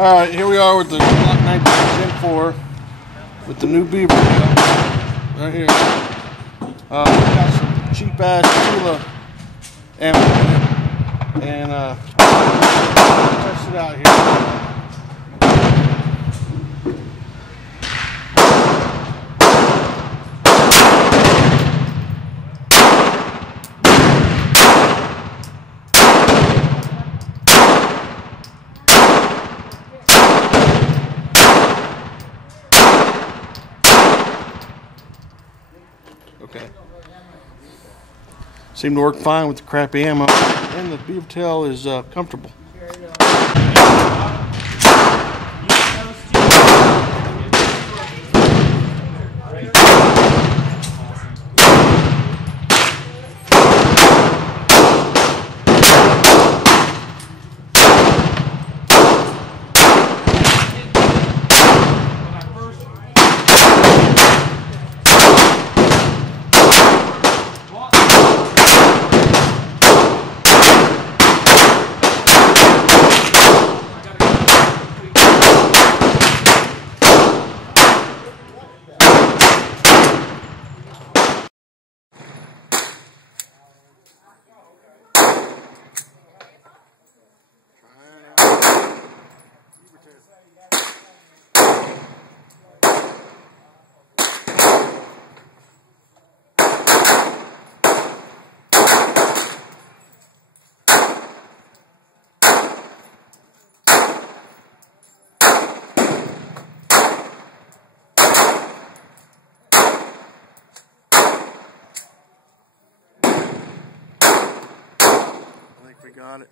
Alright, here we are with the Glock 19 Gen 4 with the new beaver tail right here. We got some cheap ass Tula ammo in it, and test it out here. Okay. Seemed to work fine with the crappy ammo, and the beaver tail is comfortable. I think we got it.